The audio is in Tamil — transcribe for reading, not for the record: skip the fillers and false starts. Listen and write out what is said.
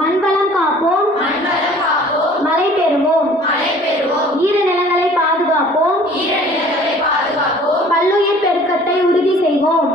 மண்வளம் காப்போம், மழை பெறுவோம், ஈர நிலங்களை பாதுகாப்போம், பல்லுயிர் பெருக்கத்தை உறுதி செய்வோம்.